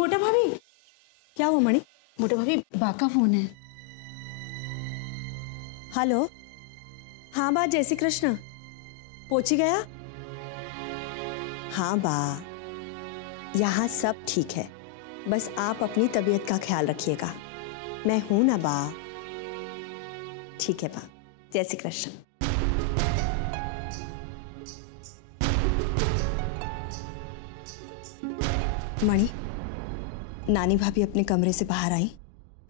मोटा भाभी, क्या हुआ मणि? मोटा भाभी, बा का फोन है। हेलो, हाँ बा, जय श्री कृष्ण। पहुंची गया? हाँ बा, यहाँ सब ठीक है, बस आप अपनी तबीयत का ख्याल रखिएगा। मैं हूं ना बा। ठीक है बा, जय श्री कृष्ण। मणि, नानी भाभी अपने कमरे से बाहर आई?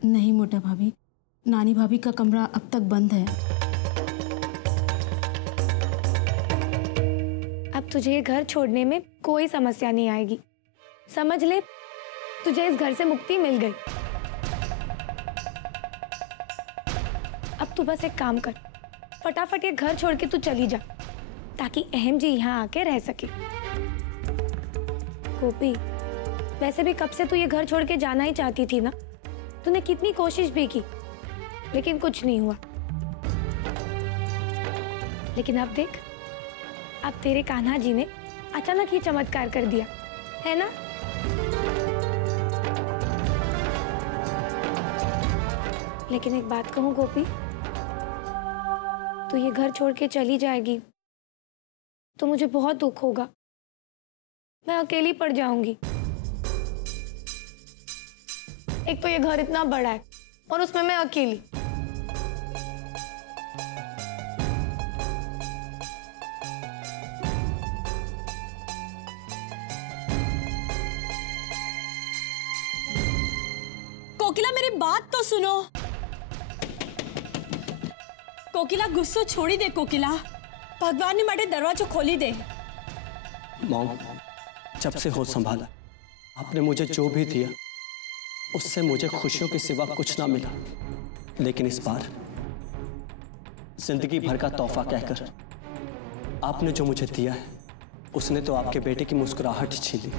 नहीं मोटा भाभी, नानी भाभी का कमरा अब तक बंद है। अब तुझे ये घर छोड़ने में कोई समस्या नहीं आएगी। समझ ले, तुझे इस घर से मुक्ति मिल गई। अब तू बस एक काम कर, फटाफट ये घर छोड़ के तू चली जा, ताकि अहम जी यहाँ आके रह सके। गोपी, वैसे भी कब से तू ये घर छोड़ के जाना ही चाहती थी ना। तूने कितनी कोशिश भी की, लेकिन कुछ नहीं हुआ। लेकिन अब देख, अब तेरे कान्हा जी ने अचानक ही चमत्कार कर दिया है ना। लेकिन एक बात कहूं गोपी, तू ये घर छोड़ के चली जाएगी तो मुझे बहुत दुख होगा। मैं अकेली पड़ जाऊंगी। एक तो ये घर इतना बड़ा है और उसमें मैं अकेली। कोकिला, मेरी बात तो सुनो। कोकिला, गुस्सा छोड़ी दे। कोकिला, भगवान ने माटे दरवाजा खोली दे। मॉम, जब से होश संभाला आपने मुझे जो भी दिया उससे मुझे खुशियों के सिवा कुछ ना मिला। लेकिन इस बार जिंदगी भर का तोहफा कहकर आपने जो मुझे दिया है उसने तो आपके बेटे की मुस्कुराहट छीन ली।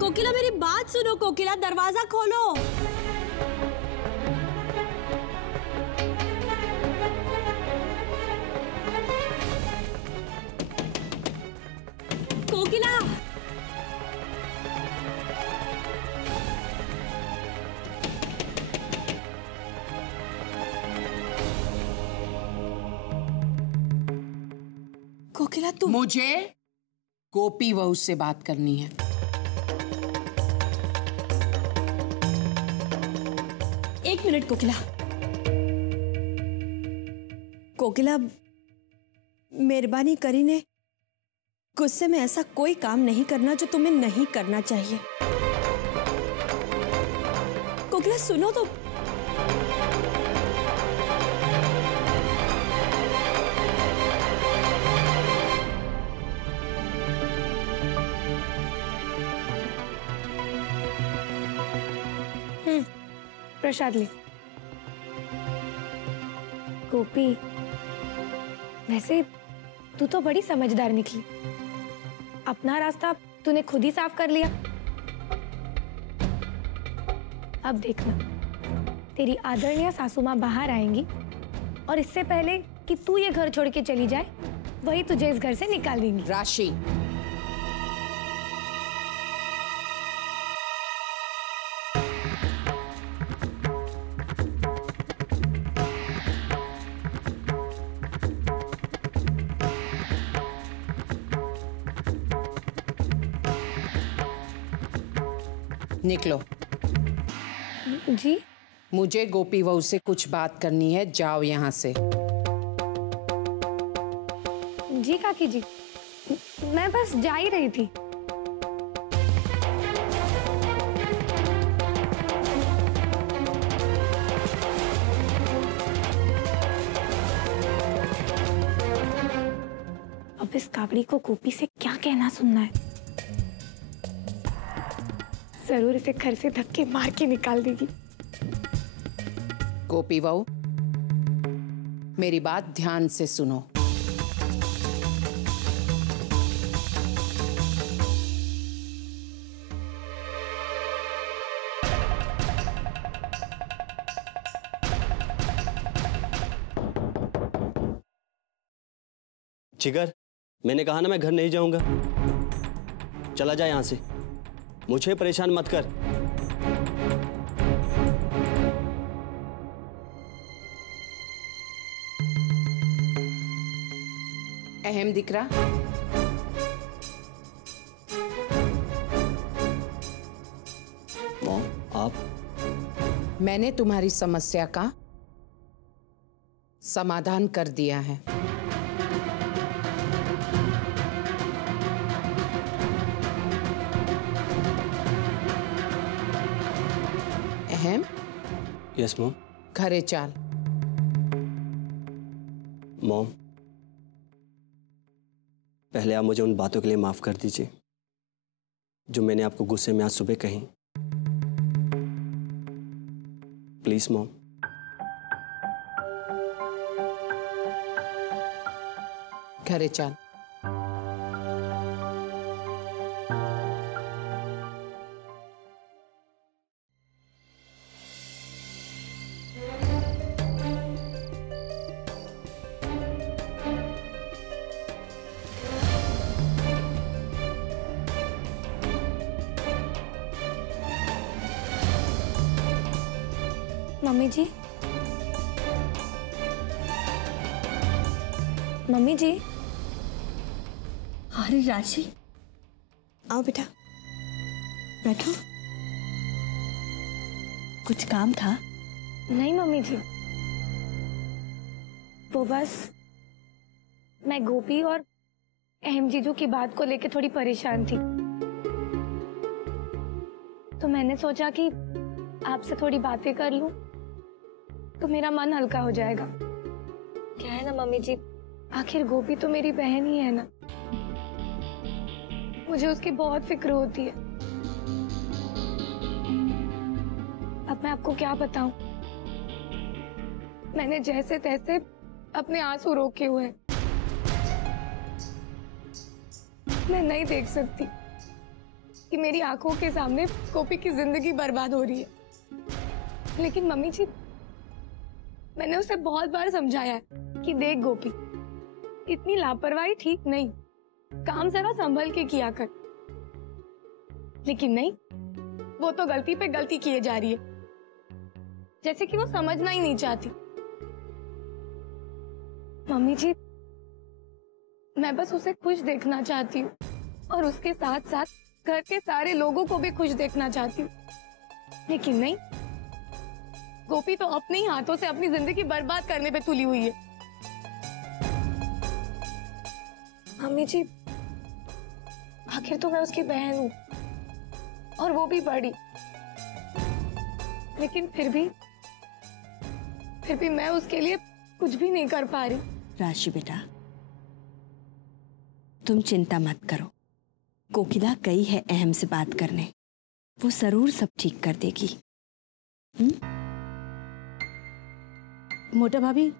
कोकिला, मेरी बात सुनो। कोकिला, दरवाजा खोलो। कोकिला, कोकिला तू। मुझे गोपी वहू से बात करनी है। एक मिनट कोकिला। कोकिला, मेहरबानी करीने गुस्से में ऐसा कोई काम नहीं करना जो तुम्हें नहीं करना चाहिए। कोकिला सुनो तो। प्रसाद ले। गोपी, वैसे तू तो बड़ी समझदार निकली। अपना रास्ता तूने खुद ही साफ कर लिया। अब देखना, तेरी आदरणीय सासू माँ बाहर आएंगी और इससे पहले कि तू ये घर छोड़ के चली जाए, वही तुझे इस घर से निकाल देंगी। राशि, निकलो। जी? मुझे गोपी वहू से कुछ बात करनी है, जाओ यहाँ से। जी काकी जी, मैं बस जा ही रही थी। अब इस काकड़ी को गोपी से क्या कहना सुनना है। जरूर इसे घर से धक्के मार के निकाल देगी। गोपी वहू, मेरी बात ध्यान से सुनो। जिगर, मैंने कहा ना मैं घर नहीं जाऊंगा। चला जा यहां से। मुझे परेशान मत कर। अहम दिकरा, मॉम, आप? मैंने तुम्हारी समस्या का समाधान कर दिया है। अहम, यस मॉम। घरे चाल। मॉम, पहले आप मुझे उन बातों के लिए माफ कर दीजिए जो मैंने आपको गुस्से में आज सुबह कही। Please mom. घरे चाल। मम्मी जी, मम्मी जी। अरे राशि, आओ बेटा, बैठो। कुछ काम था? नहीं मम्मी जी, वो बस मैं गोपी और अहम जीजू की बात को लेकर थोड़ी परेशान थी, तो मैंने सोचा कि आपसे थोड़ी बातें कर लूं तो मेरा मन हल्का हो जाएगा। क्या है ना मम्मी जी, आखिर गोपी तो मेरी बहन ही है ना, मुझे उसकी बहुत फिक्र होती है। अब मैं आपको क्या बताऊं, मैंने जैसे तैसे अपने आंसू रोके हुए हैं। मैं नहीं देख सकती कि मेरी आंखों के सामने गोपी की जिंदगी बर्बाद हो रही है। लेकिन मम्मी जी, मैंने उसे बहुत बार समझाया है कि देख गोपी, इतनी लापरवाही ठीक नहीं, काम जरा संभल के किया कर। लेकिन नहीं, वो तो गलती पे गलती किए जा रही है, जैसे कि वो समझना ही नहीं चाहती। मम्मी जी, मैं बस उसे खुश देखना चाहती हूँ और उसके साथ साथ घर के सारे लोगों को भी खुश देखना चाहती हूँ। लेकिन नहीं, गोपी तो अपने ही हाथों से अपनी जिंदगी बर्बाद करने पे तुली हुई है। मम्मी जी, आखिर तो मैं उसकी बहन हूँ और वो भी बड़ी, लेकिन फिर भी मैं उसके लिए कुछ भी नहीं कर पा रही। राशि बेटा, तुम चिंता मत करो, कोकिला गई है अहम से बात करने, वो जरूर सब ठीक कर देगी। मोटा भाभी,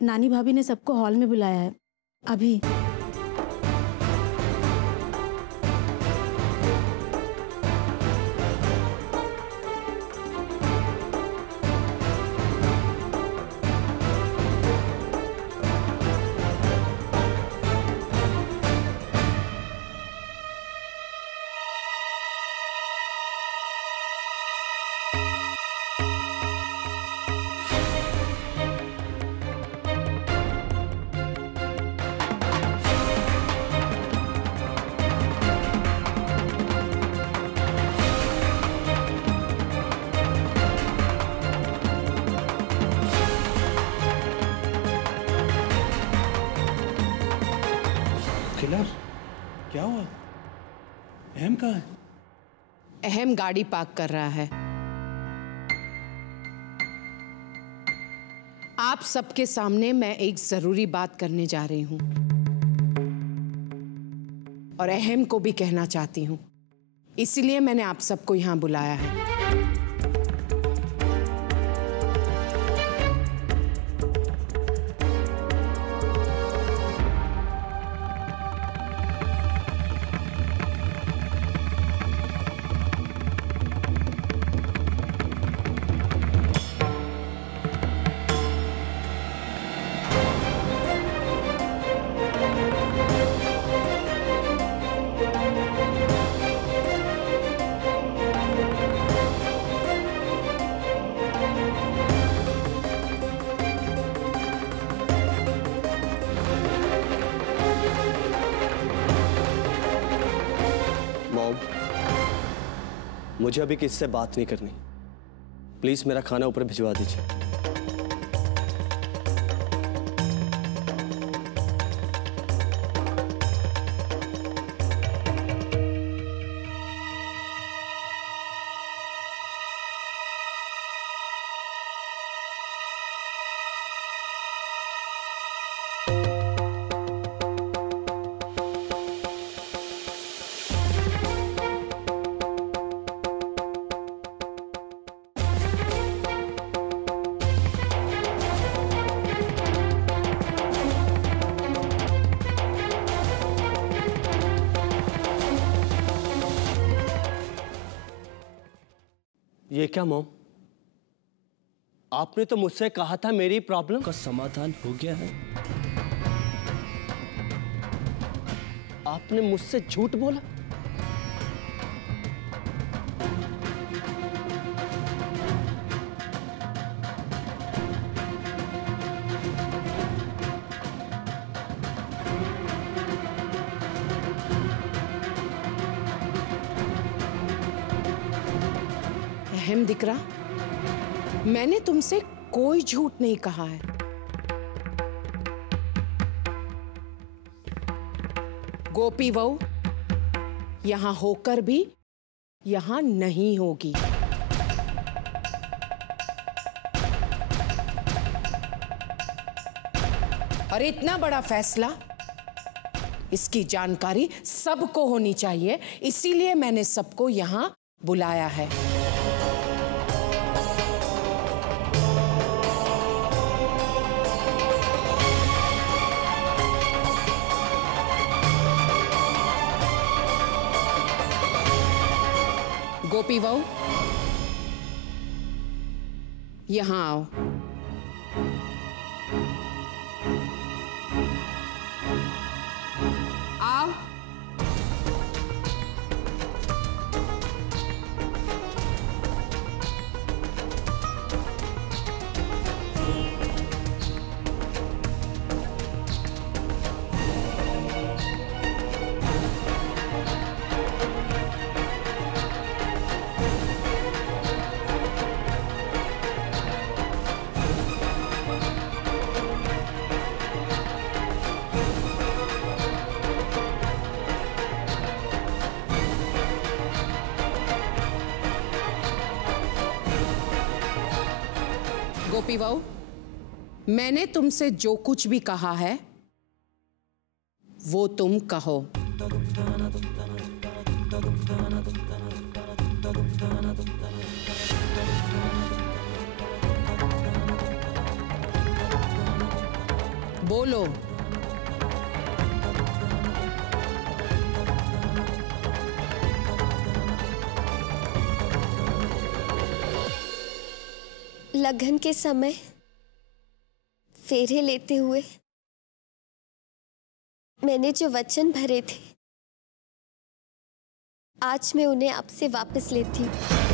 नानी भाभी ने सबको हॉल में बुलाया है अभी। खिलार, क्या हुआ? अहम कहाँ है? अहम गाड़ी पार्क कर रहा है। आप सबके सामने मैं एक जरूरी बात करने जा रही हूं और अहम को भी कहना चाहती हूं, इसलिए मैंने आप सबको यहां बुलाया है। मॉम, मुझे अभी किसी से बात नहीं करनी। प्लीज मेरा खाना ऊपर भिजवा दीजिए। ये क्या मॉम, आपने तो मुझसे कहा था मेरी प्रॉब्लम का समाधान हो गया है। आपने मुझसे झूठ बोला। अहम दिकरा, मैंने तुमसे कोई झूठ नहीं कहा है। गोपी वहू यहां होकर भी यहां नहीं होगी। और इतना बड़ा फैसला, इसकी जानकारी सबको होनी चाहिए, इसीलिए मैंने सबको यहां बुलाया है। गोपी वहू, यहां आओ। आओ। गोपी वहू, मैंने तुमसे जो कुछ भी कहा है वो तुम कहो। बोलो। लगन के समय फेरे लेते हुए मैंने जो वचन भरे थे, आज मैं उन्हें आपसे वापस लेती हूँ।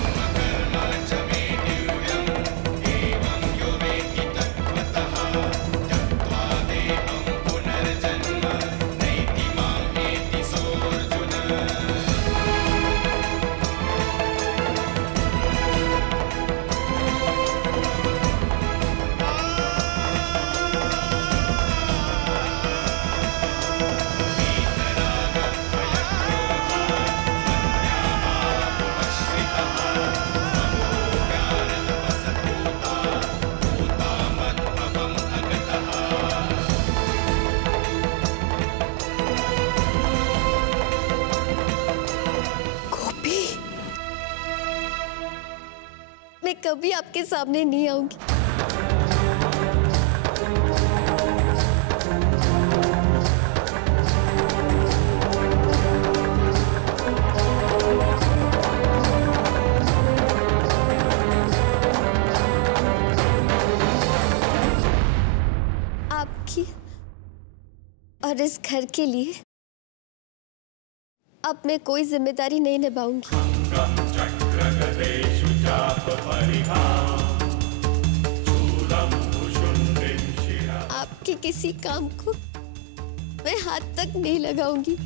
मैं कभी आपके सामने नहीं आऊंगी। आपकी और इस घर के लिए अब मैं कोई जिम्मेदारी नहीं निभाऊंगी। आपके किसी काम को मैं हाथ तक नहीं लगाऊंगी।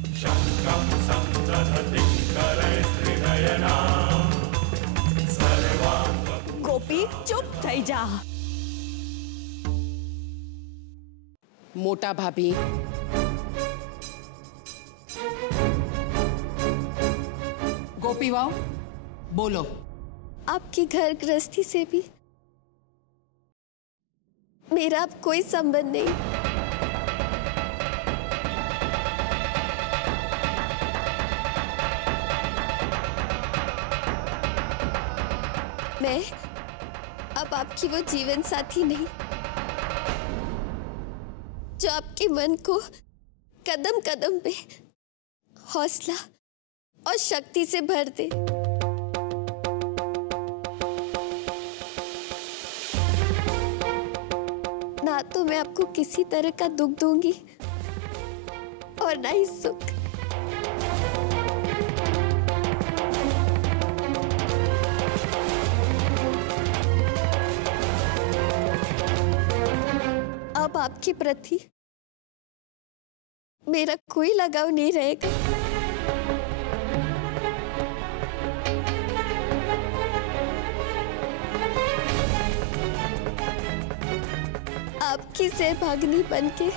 गोपी चुप થઈ જા। मोटा भाभी, गोपी वाओ, बोलो। आपकी घर गृहस्थी से भी मेरा अब कोई संबंध नहीं। मैं अब आपकी वो जीवन साथी नहीं जो आपके मन को कदम कदम पे हौसला और शक्ति से भर दे। ना तो मैं आपको किसी तरह का दुख दूंगी और ना ही सुख। अब आपके प्रति मेरा कोई लगाव नहीं रहेगा। आपकी सहभागिनी बनके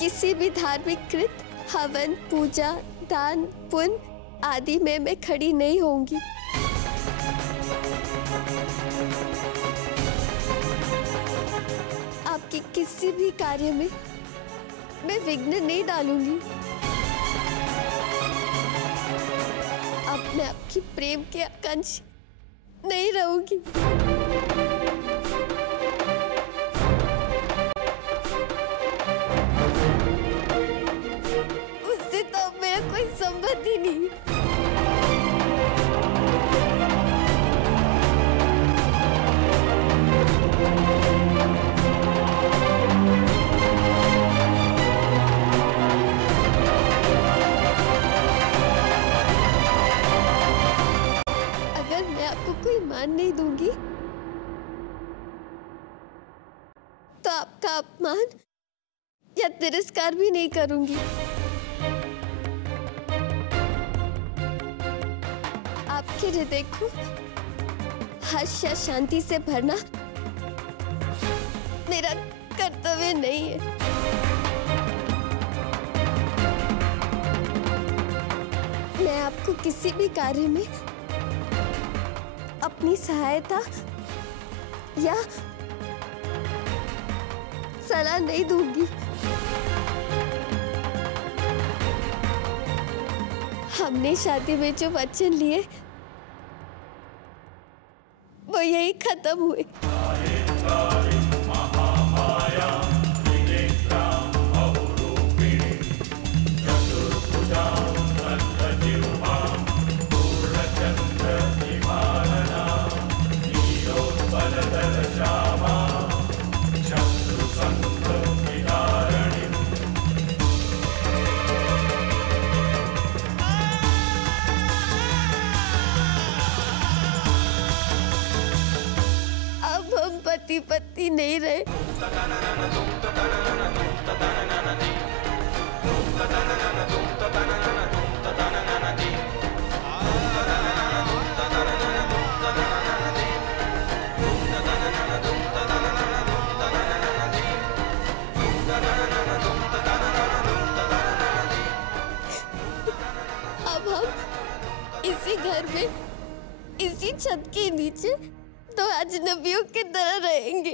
किसी भी धार्मिक कृत, हवन, पूजा, दान, पुण्य आदि में मैं खड़ी नहीं होंगी। आपके किसी भी कार्य में मैं विघ्न नहीं डालूंगी। अब मैं आपकी प्रेम के आकांक्षी नहीं रहूंगी। उससे तो अब मेरा कोई संबंध ही नहीं। मान नहीं दूंगी तो आपका अपमान या तिरस्कार भी नहीं करूंगी। आपके हृदय को हर्ष या शांति से भरना मेरा कर्तव्य नहीं है। मैं आपको किसी भी कार्य में अपनी सहायता या सलाह नहीं दूंगी। हमने शादी में जो वचन लिए वो यही खत्म हुए। पति पत्नी नहीं रहे। अब हम इसी घर में, इसी छत के नीचे तो अजनबियों की तरह रहेंगे।